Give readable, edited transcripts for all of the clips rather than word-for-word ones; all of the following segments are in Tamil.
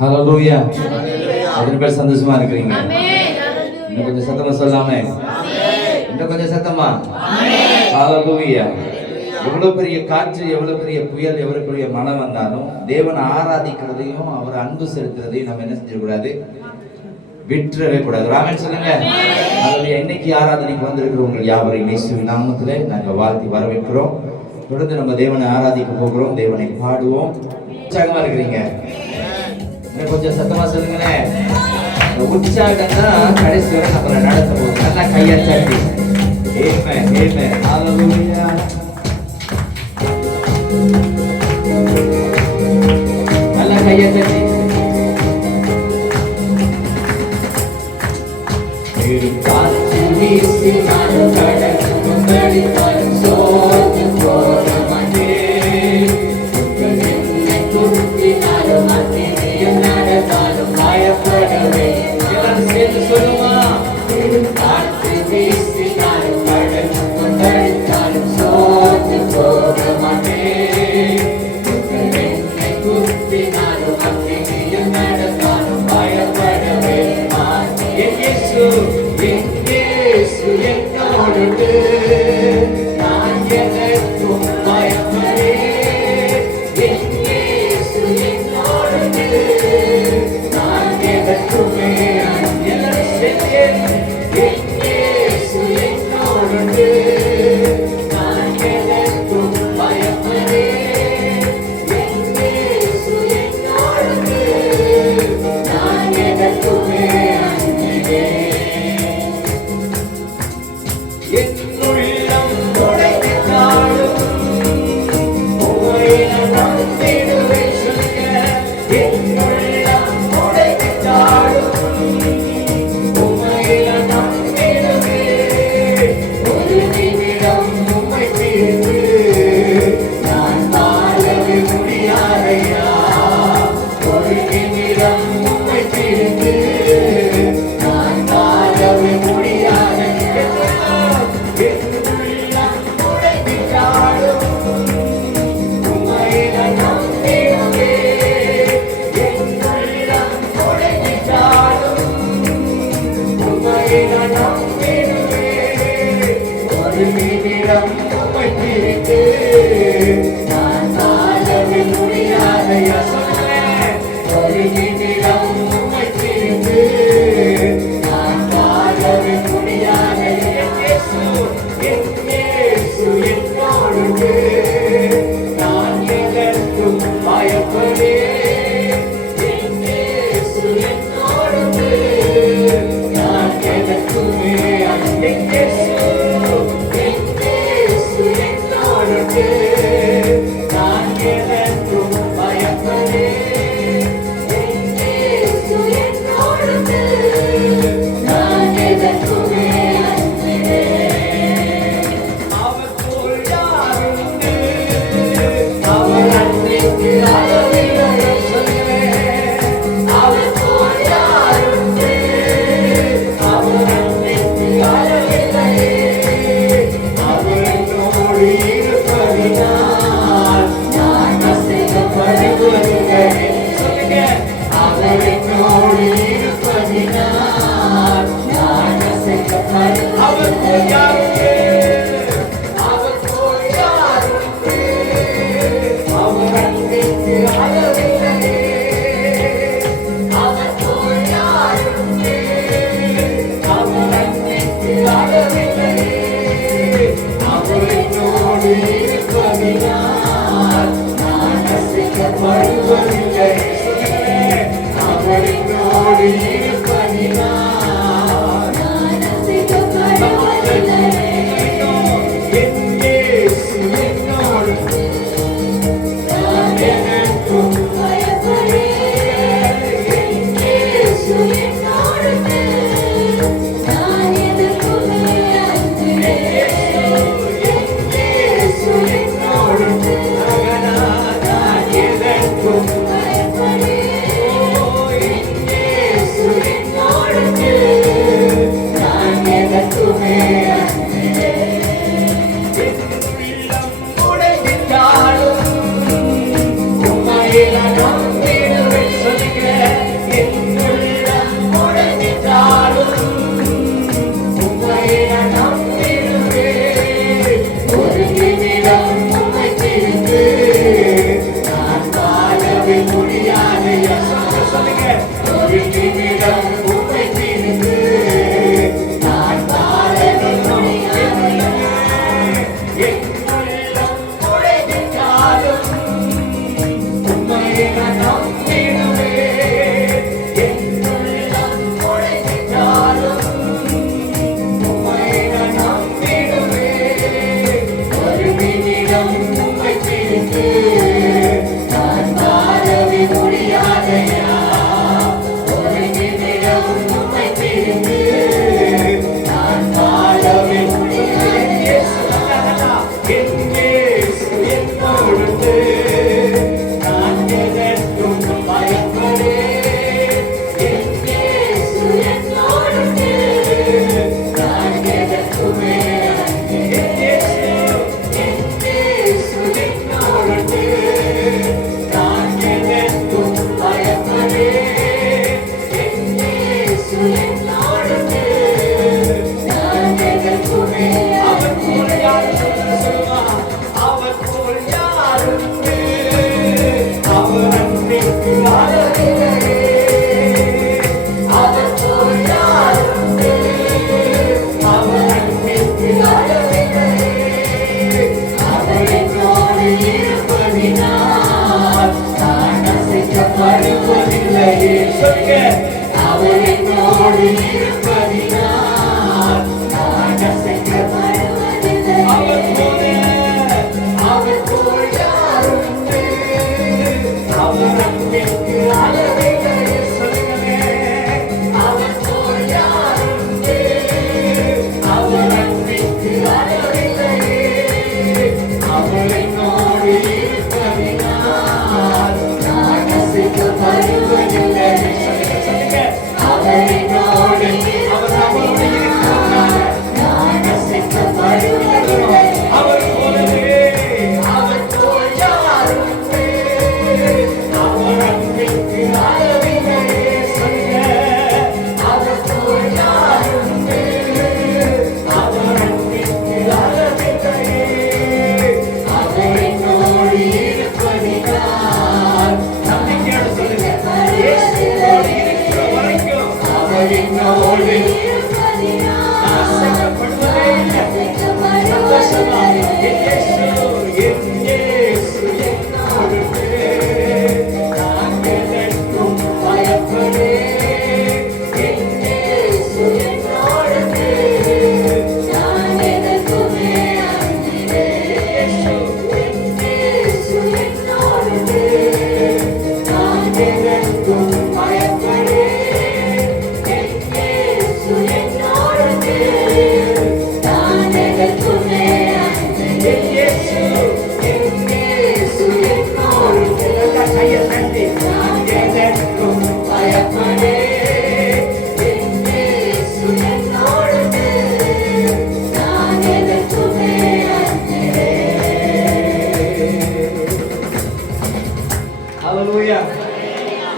ஹல்லேலூயா. எத்தனை பேர் சந்தோஷமா இருக்கிறீங்க? இன்னும் கொஞ்சம் சத்தமா சொல்லாமே. இன்னும் கொஞ்சம் சத்தமா. ஹல்லேலூயா. எவ்வளவு பெரிய காற்று, எவ்வளவு பெரிய புயல், எவ்வளவு பெரிய மழை வந்தாலும் தேவனை ஆராதிக்கிறதையும் அவர் அன்பு செலுத்துறதையும் நம்ம என்ன செஞ்சிடக்கூடாது, விட்டுறவே கூடாது. ஆமென் சொல்லுங்க. அதனுடைய இன்னைக்கு ஆராதனைக்கு வந்திருக்கிறவங்க யாவரையும் இயேசுவின் நாமத்திலே நாங்கள் வாழ்த்தி வரவேற்கிறோம். தொடர்ந்து நம்ம தேவனை ஆராதிக்க போகிறோம், தேவனை பாடுவோம். உற்சாகமா இருக்கிறீங்க? கொஞ்சம் சத்தமா சொல்லுங்களேன். உற்சாகம் தான் கடைசி வரை நம்மளை நடத்த போகுது. நல்லா கையச்சாட்டி ஆமென் ஆமென் ஹல்லேலூயா. நல்லா கையச்சாட்டி காற்று வீசினாலும் கடலும் அடித்தாலும் சோர்ந்து போக மாட்டேன். என்னை குத்தினாலும் அக்கினியில் நடந்தாலும் பயப்படவே. எல்லாரும் சேர்ந்து சொல்லுமா. காற்று வீசினாலும் கடலும் அடித்தாலும் சோர்ந்து போக மாட்டேன். என்னை குத்தினாலும் அக்கினியில் நடந்தாலும் பயப்படவே மாட்டேன். இயேசு என்னோடு நான் எதற்கும் பயப்படேன். இயேசு என்னோடு நான் எதற்குமே எல்லாரும் சேர்ந்து இயேசு என்னோடு நான் எதற்கும் பயப்படேன். இயேசு என்னோடு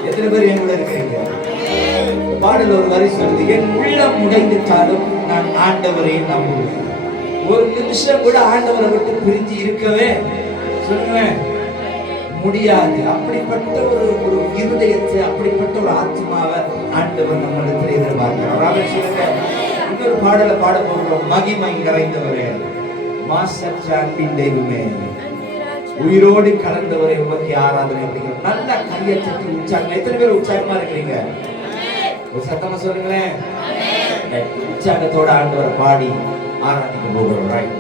எத்தனை பேர் என் கூட இருக்கிறீங்க? பாடல் ஒரு வரி சொல்லுது, என் உள்ளம் உடைந்துட்டாலும் நான் ஆண்டவரை நம்புவேன். ஒரு நிமிஷம் கூட ஆண்டவரை விட்டு பிரிஞ்சு இருக்கவே சொல்லுங்களேன் முடியாது. அப்படிப்பட்ட ஒரு இருதயத்தை, அப்படிப்பட்ட ஒரு ஆத்மாவை ஆண்டவர் நம்மளிடத்தில் எதிர்பார்க்கிறார். சொல்லுங்க, இன்னொரு பாடலை பாட போகிறோம். மகிமை நிறைந்தவரே, மாசற்ற அன்பின் தெய்வமே, உயிரோடு கலந்தவரை உமக்கு ஆராதனை. அப்படிங்கிற நல்ல கையை தட்டி உற்சாகம். எத்தனை பேர் உற்சாகமா இருக்கிறீங்க? ஒரு சத்தமா சொல்லுங்களேன். உற்சாகத்தோட ஆண்டவரை பாடி ஆராதிக்க போகிறோம். ரைட்.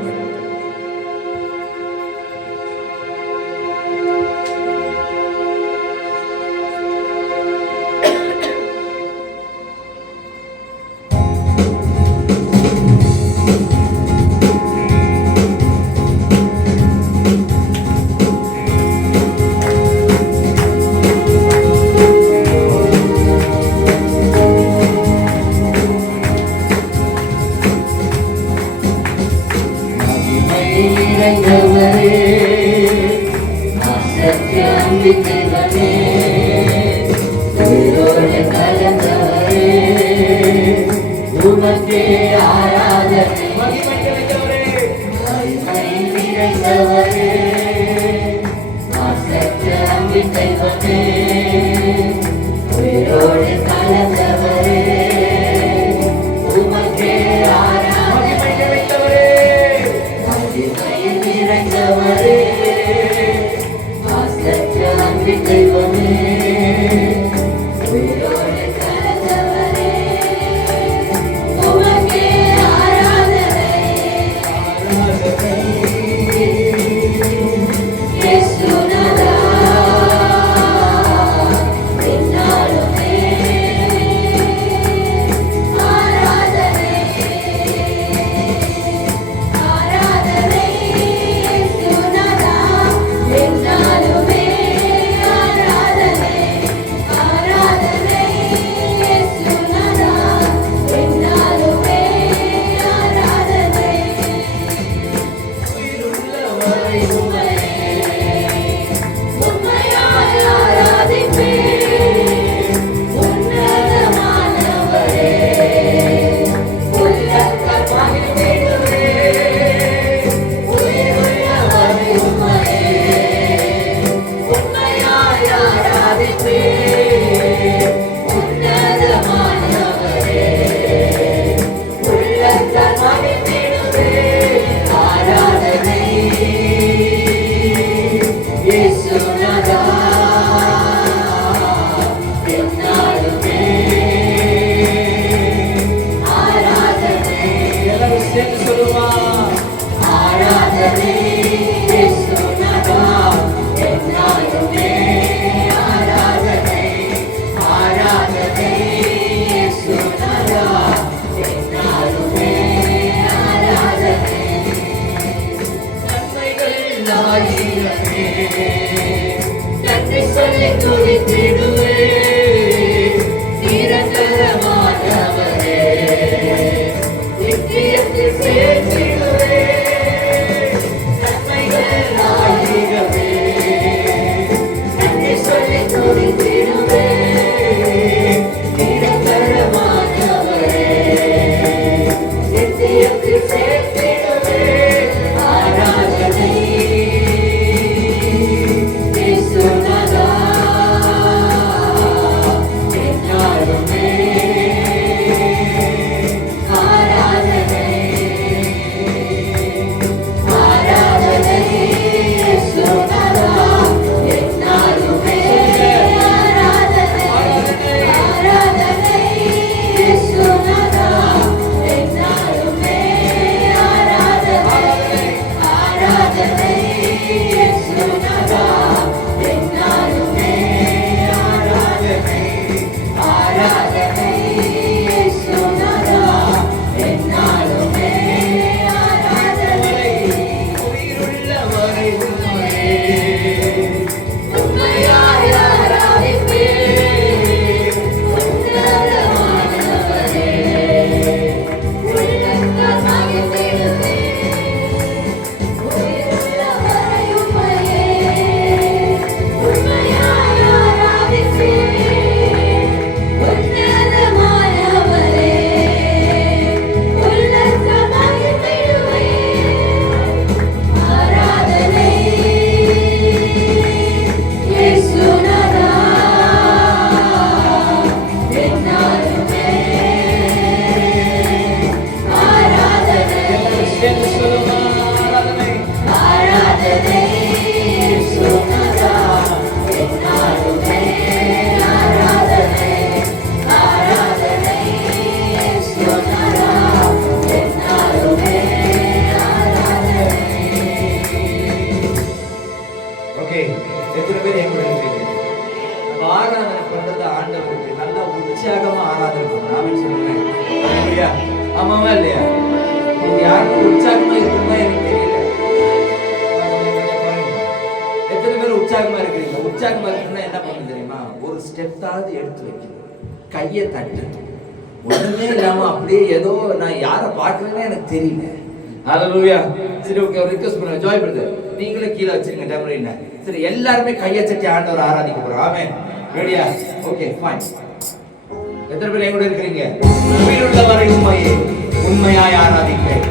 உற்சாகமா இருக்குன்னா என்ன பண்ண தெரியுமா? ஒரு ஸ்டெப்தாவது எடுத்து வைக்கணும், கையை தட்டு. ஒண்ணுமே இல்லாம அப்படியே ஏதோ நான் யாரை பார்க்கறேன்னு எனக்கு தெரியல. ஹalleluya. சரி, ஓகே, ரிக்வெஸ்ட் பண்ணுங்க ஜாய் பிரதர், நீங்களே கீழே வச்சிருங்க டெம்பரரினா. சரி, எல்லாருமே கையை தட்டி ஆண்டவரை ஆராதிக்க போறோம். ஆமென். ரெடியா? Okay, fine. எத்தனை பேர் என் கூட இருக்கிறீங்க? உயிருள்ளவரை உண்மையே உண்மையாய் ஆராதிப்பேன்.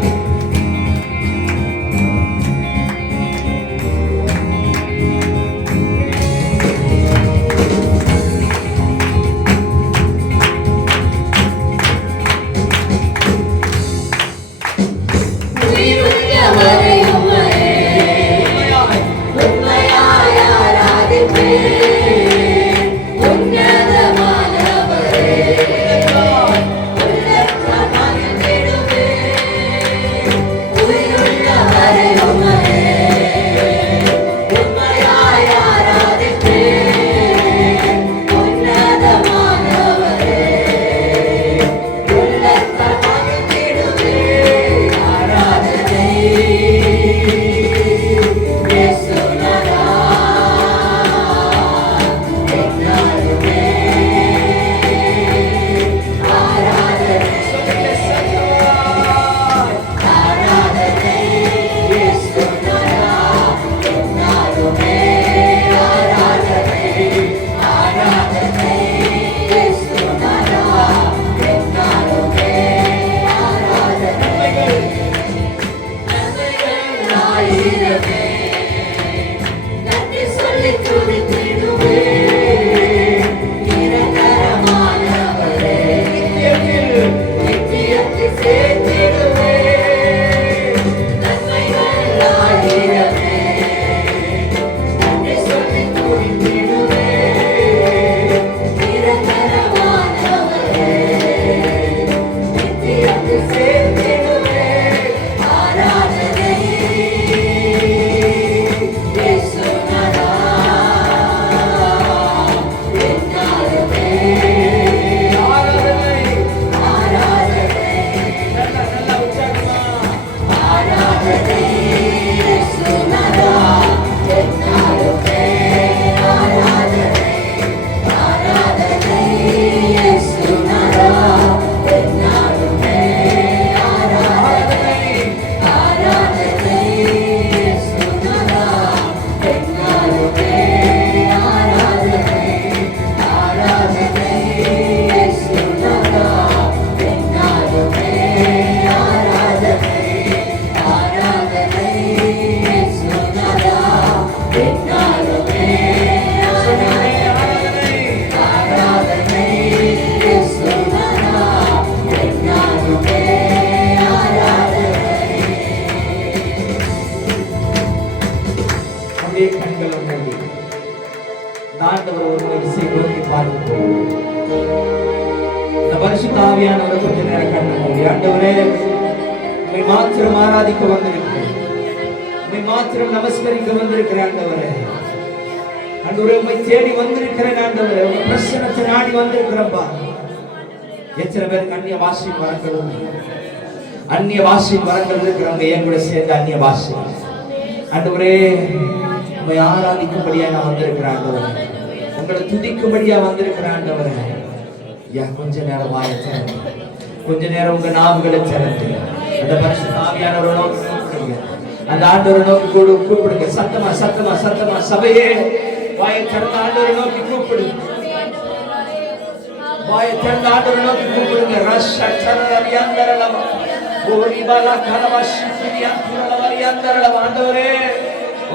ஆவியானவர் கொஞ்ச நேரம் கண்ணு மூடி, ஆண்டவரே உம்மை மாத்திரம் ஆராதிக்க வந்திருக்கிறேன், உம்மை மாத்திரம் நமஸ்கரிக்க வந்திருக்கிறேன் ஆண்டவரே. ஆண்டவரே உம்மை தேடி வந்திருக்கிறேன் ஆண்டவரே, உங்க பிரசன்னத்தை நாடி வந்திருக்கிறேன்ப்பா. எத்தனை பேருக்கு அந்நிய பாஷையின் வரங்களும் அந்நிய பாஷையின் வரங்கள் இருக்கிறவங்க என் கூட சேர்ந்து அந்நிய பாஷை ஆண்டவரே உம்மை ஆராதிக்கும்படியா நான் வந்திருக்கிறேன் ஆண்டவரே, உங்களை துதிக்கும்படியா வந்திருக்கிறேன் ஆண்டவரே. கொஞ்ச நேரம் வாயை திறந்து, கொஞ்ச நேரம் உங்க நாவுகளை திறந்து அந்த பரிசுத்த ஆவியானவரை நோக்கி கூப்பிடுங்க, அந்த ஆண்டவரை நோக்கி கூப்பிடுங்க. சத்தமா சத்தமா சத்தமா சபையே வாயை திறந்த ஆண்டவரை நோக்கி கூப்பிடுங்க, வாயை திறந்த ஆண்டவரை நோக்கி கூப்பிடுங்க. ஆண்டவரே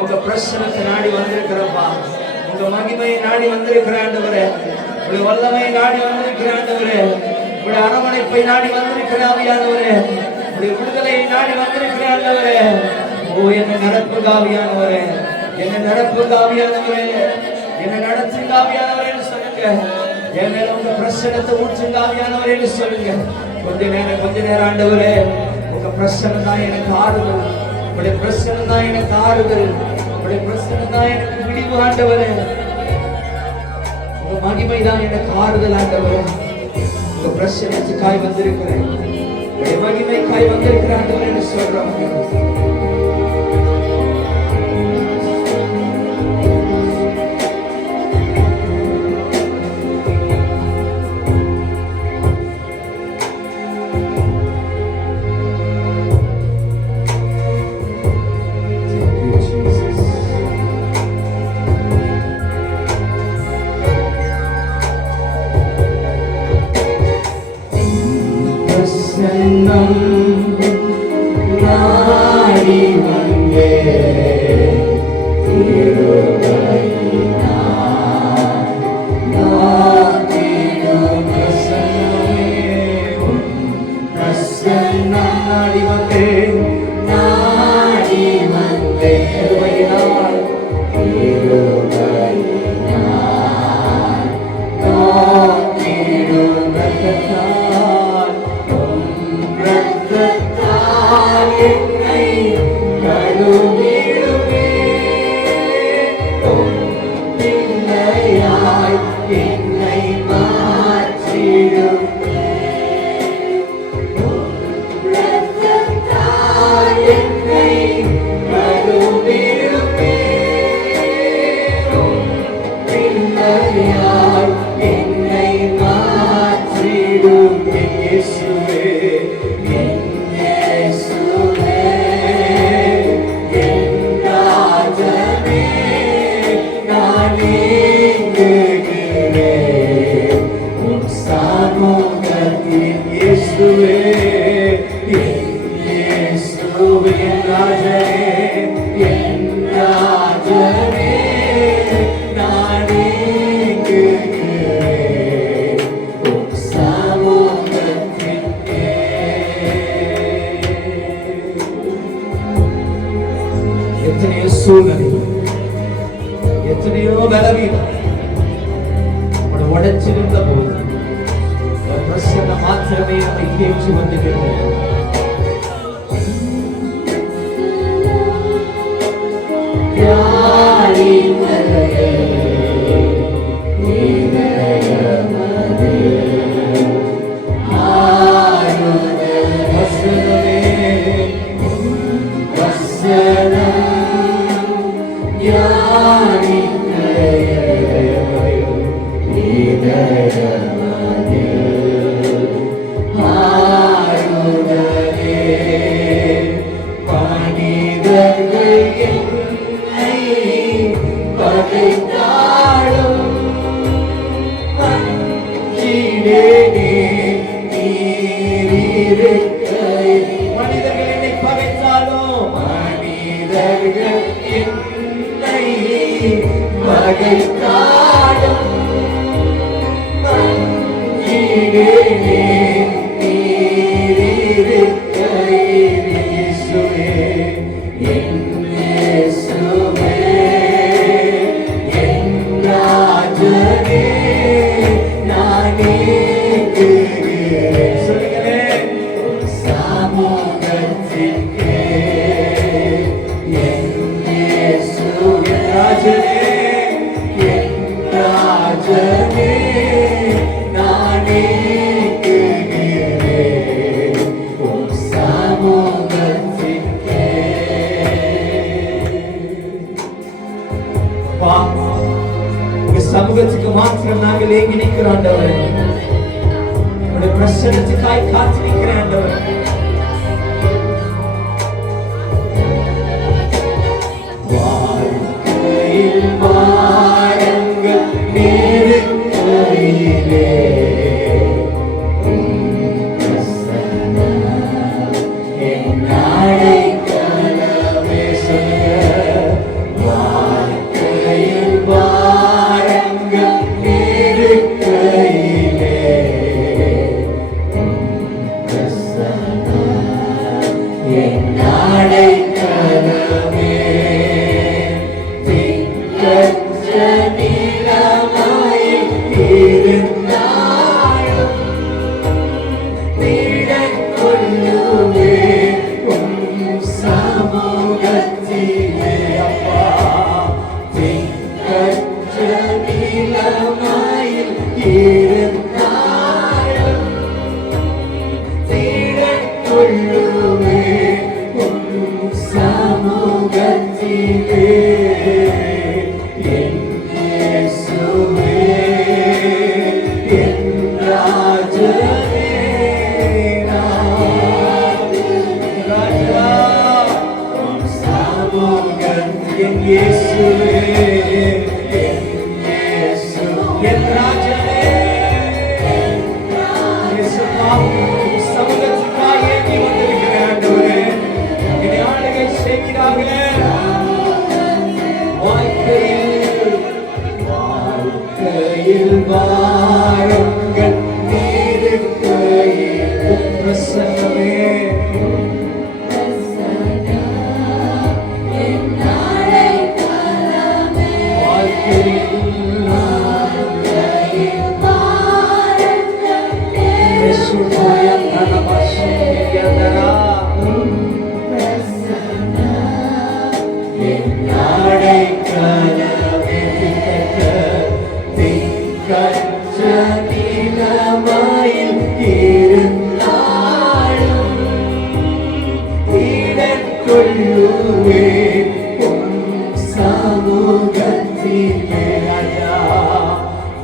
உங்க பிரசன்னத்தை நாடி வந்திருக்கிறப்பா, உங்க மகிமையை நாடி வந்திருக்கிற ஆண்டவரே, உங்களுடைய வல்லமையை நாடி வந்திருக்கிற ஆண்டவரே, உங்களுடைய அரவணைப்பை நாடி வந்திருக்கிற ஆவியானவரே, உங்களுடைய விடுதலையை நாடி வந்திருக்கிற ஆண்டவரே. ஓ என்ன நடப்பு ஆவியானவரே, என்ன நடப்பு ஆவியானவரே, என்ன நடத்துங்க ஆவியானவரேன்னு சொல்லுங்க. என் மேல உங்க பிரசன்னத்தை ஊற்றுங்க ஆவியானவரேன்னு சொல்லுங்க. கொஞ்ச நேரம் ஆண்டவரே உங்க பிரசன்னம் தான் எனக்கு ஆறுதல், உங்களுடைய பிரசன்னம் தான் எனக்கு ஆறுதல், உங்களுடைய பிரசன்னம் தான் எனக்கு விடிவு ஆண்டவரே. உங்க மகிமை தான் எனக்கு ஆறுதல் ஆண்டவரே. உங்க பிரசன்னத்துக்காய் வந்திருக்கிறேன், உங்களுடைய மகிமைக்காய் வந்திருக்கிறேன் ஆண்டவரேன்னு சொல்றாங்க. பிரசன்னம் நாடி வந்தே நாடி வந்தே நாடி வந்தே எத்தனையோ சூழ்நிலை, எத்தனையோ பலவீனம் நம்மளை உடைச்சிருந்த போது பிரசன்னம் மாத்திரமே நம்மை தேற்றி வந்துகிறது. மனிதர்கள் என்னை பகைத்தாலும் மனிதர்கள் என்னை பகைத்தாலும் சமூகத்துக்கு மாத்திரம் நாங்கள் ஏங்கி நிற்கிறோம் ஆண்டவரே. உங்களுடைய பிரசன்னத்துக்காய் காத்து நிற்கிறேன் ஆண்டவரே. வாழ்க்கையில் வாரங்கள் நெருக்கையிலே சமூகத்துக்கு நிலமாயில் இருந்தாலும் இடம் கொள்ளுவேன் உன் சமூகத்திலே. ராஜா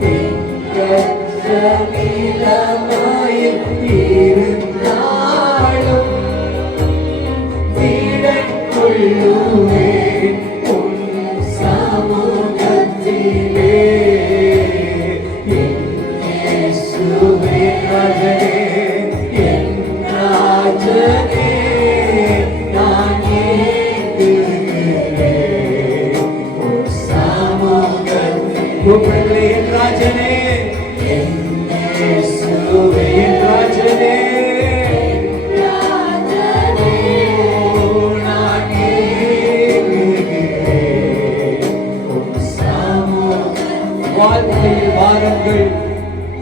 திங்கட்ச நிலமாயில் இருந்தாலும் இடம் கொள்ளுவேன் உன் சமூகத்திலே. இயேசுவே ராஜனே, என் ராஜனே, நான் ஏங்குகிறேன் உன் சமூகத்திலே. கூப்பிடுங்களே, என் ராஜனே, என் இயேசுவே, என் ராஜனே, நான் ஏங்குகிறேன் உன் சமூகத்திலே. வாழ்க்கையில் வாருங்கள்,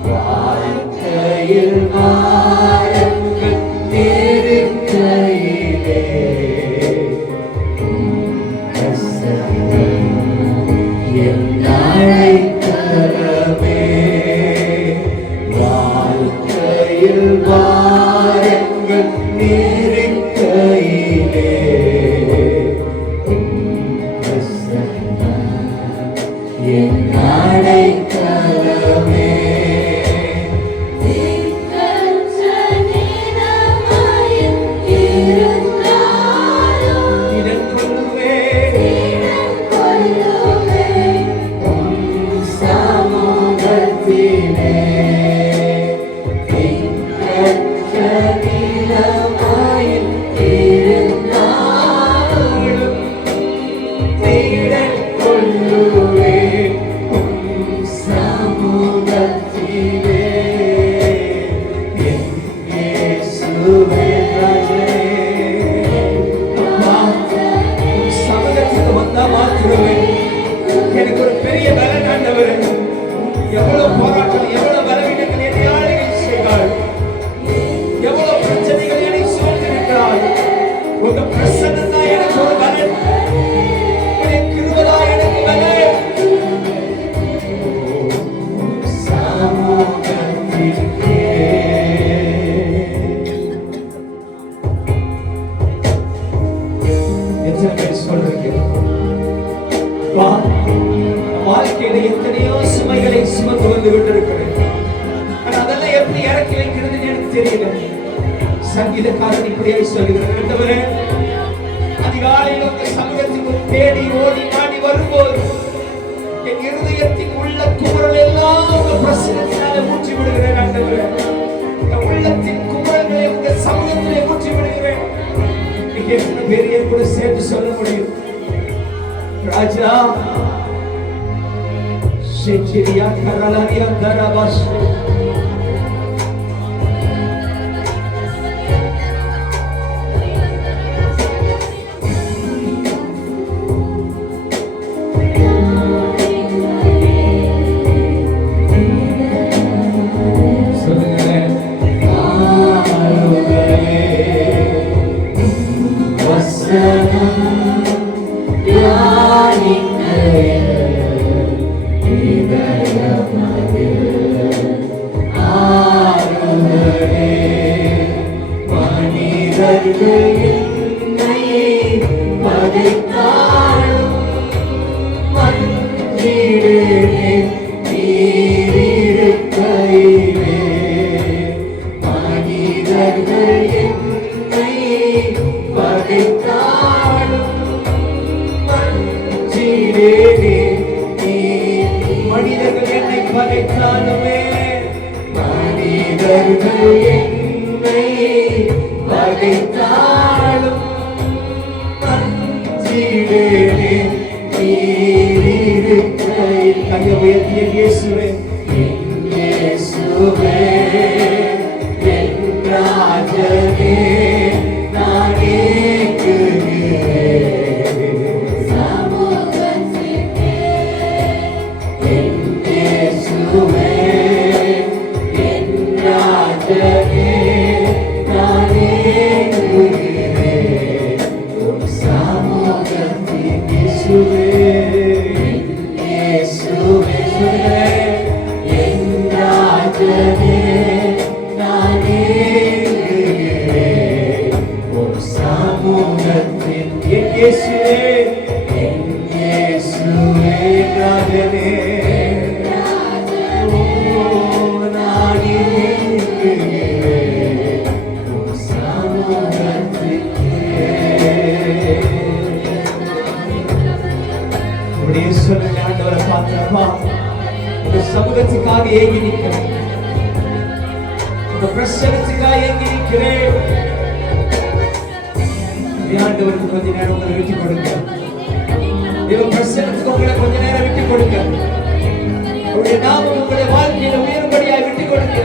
வாழ்க்கையில் வாருங்கள், நெருக்கையிலே என் அழைக்கலமே. வாழ்க்கையில் வாருங்கள், நெருக்கையிலே என் அழைக்கலமே. எனக்கு ஒரு பெரிய பலன் ஆண்டவரே. எவ்வளவு போராட்டம், எவ்வளவு பலவீனங்கள் என்னை ஆளுகை செய்தால், எவ்வளவு பிரச்சனைகள் என்னை சூழ்ந்திருக்கிறாள், உங்க பிரசன்னம் தான் எனக்கு ஒரு பலன், எனக்கு கிருபை எனக்கு பலன். எத்தனை பேர் சொல்றீங்க? வாழ்க்கையில எத்தனையோ சுமைகளை சுமந்து வந்து கொண்டிருக்கிறேன். அதெல்லாம் எப்படி இறக்கி வைக்கிறதுன்னு எனக்கு தெரியல. சங்கீதக்காரன் இப்படியே சொல்லுகிறேன், அதிகாலையில் உங்க சமூகத்துக்கு தேடி ஓடி நாடி வரும்போது என் இருதயத்தின் உள்ள குமுறல் எல்லாம் உங்க பிரசனத்தினால ஊற்றி விடுகிறேன். ஆண்டவரே, என் உள்ளத்தின் குமுறல்களை உங்க சமூகத்திலே ஊற்றி விடுகிறேன். நீங்க எத்தனை பேர் என் கூட சேர்த்து சொல்ல முடியும்? ராஜா Shechiria Karalaria Darabash மனிதர்கள் என்னை பகைத்தாலுமே, மனிதர்கள் என்னை பகைத்தாலும் மஞ்சிடேனே நீர் இருக்கையில். கையை உயர்த்திய இயேசுவே, இயேசுவே என் ராஜனே, நான் ஏங்குகிறேன் Yeshua, Yeshua, Yeshua. நான் ஏங்குகிறேன். ஒரு சமூகத்தின் என் இயேசுவே, என் இயேசுவே ராஜனே. ஓ, நான் ஏங்குகிறேன் ஒரு சமூகத்திற்கே. அப்படியே சொல்லுங்க, ஆண்டவரை பார்க்கிறப்பா, உங்க சமூகத்துக்காக ஏங்கி நிற்கிறேன், உங்க பிரசனத்துக்காக ஏங்கி நிற்கிறேன். ஆண்டவருக்கு கொஞ்ச நேரம் உங்களை விட்டு கொடுங்க, தேவ பிரசனத்துக்கு உங்களை கொஞ்ச நேரம் விட்டு கொடுங்க, அவருடைய நாமம் உங்களுடைய வாழ்க்கையில உயரும்படியாய் விட்டு கொடுங்க.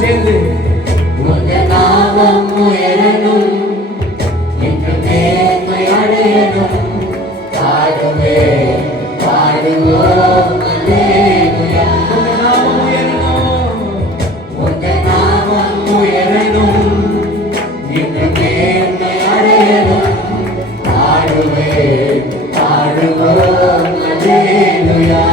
சேர்ந்து உங்க நாமம் உயரணும், என்று மேன்மை அடையணும், பாடுவே பாடுவோம் அல்லேலூயா. உங்க நாமம் உயரணும், உங்க நாமம் உயரணும், என்று மேன்மை அடையணும், பாடுவே பாடுவோம் அல்லேலூயா.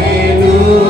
Hallelujah.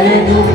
உயரணும்.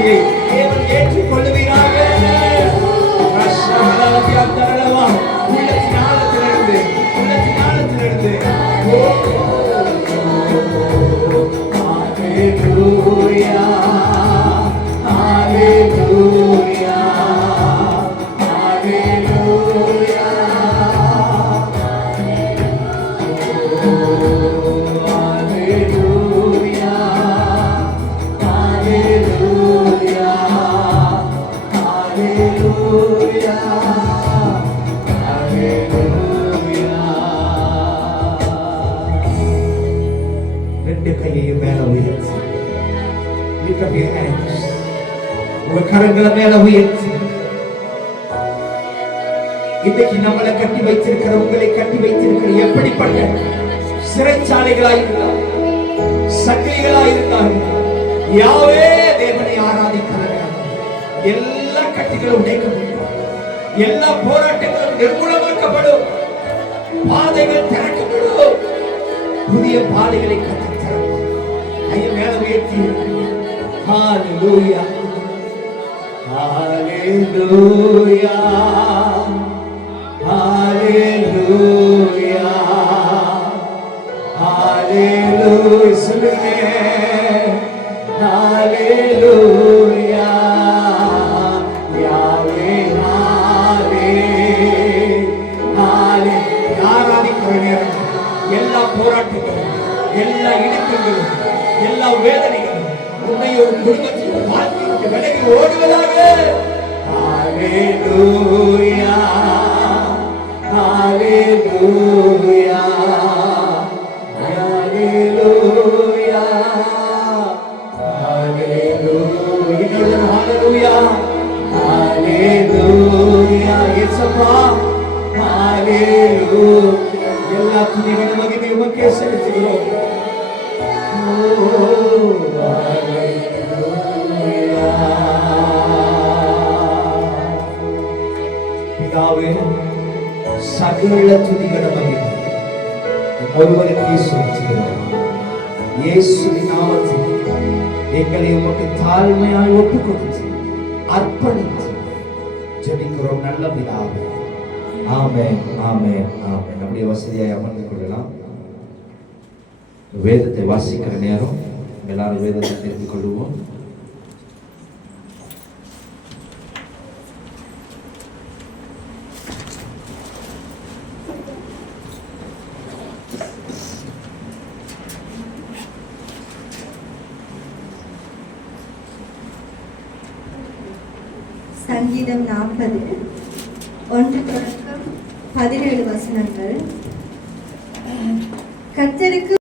பலியை தேவன் ஏற்றுக்கொள்ளுவீராக. ரஷாலலபியாந்தரலவா. உள்ளத்தின் ஆழத்திலிருந்து ஹalleluya ஹalleluya ஹalleluya ஹalleluya ஹalleluya ஹalleluya ரெண்டு கையையும் மேல உயர்த்தி lift up your hands. உங்க கரங்களை மேல உயர்த்தி இன்னைக்கு நம்மளை கட்டி வைத்திருக்கிற உங்களை கட்டி வைத்திருக்கிற எப்படிப்பட்ட சிறைச்சாலைகளாயிருந்தால் சங்கிலிகளாயிருந்தால் யாவே தேவனை ஆராதிக்கிறார்கள். எல்லா கட்டிகளும் உடைக்கப்படும், எல்லா போராட்டங்களும் நிர்மூலமாக்கப்படும், பாதைகள் திறக்கப்படும், புதிய பாதைகளை கட்டித் தரும். கையை மேல உயர்த்தி ஹalleluya ஹalleluya ஹalleluya ஹalleluya சொல்லுங்க ஹalleluya யாவே ஹalலே ஹalலே ஆராதிக்கிற நேரம் எல்லா போராட்டங்களும் எல்லா இடுக்கங்களும் எல்லா வேதனைகளும் உன்னையும் குடும்பத்தையும் வாழ்க்கையை விலகி ஓடுவதாக. ஹalleluya ஹalleluya ஹalleluya ஹalleluya ஹalleluya ஹalleluya இயேசுவா ஹalleluya. எல்லா துதிகளும் மகிமையும் உமக்கே செலுத்துகிறோம். பிதாவே, சகல துதிகளும் மகிமை ஒருவருக்கே செலுத்துகிறோம். இயேசுவின் நாமத்தில் எங்களை உமக்கு தாழ்மையாய் ஒப்புக் கொடுத்து அர்ப்பணித்து ஜெபிக்கிறோம் நல்ல பிதாவே. ஆமென் ஆமென் ஆமென். அப்படியே வசதியாய் அமர்ந்து கொள்ளலாம். வேதத்தை வாசிக்கிற நேரம் எல்லாரும் வேதத்தை தெரிந்து கொள்வோம். சங்கீதம் 40 1 தொடக்கம் 17 வசனங்கள். கர்த்தருக்கு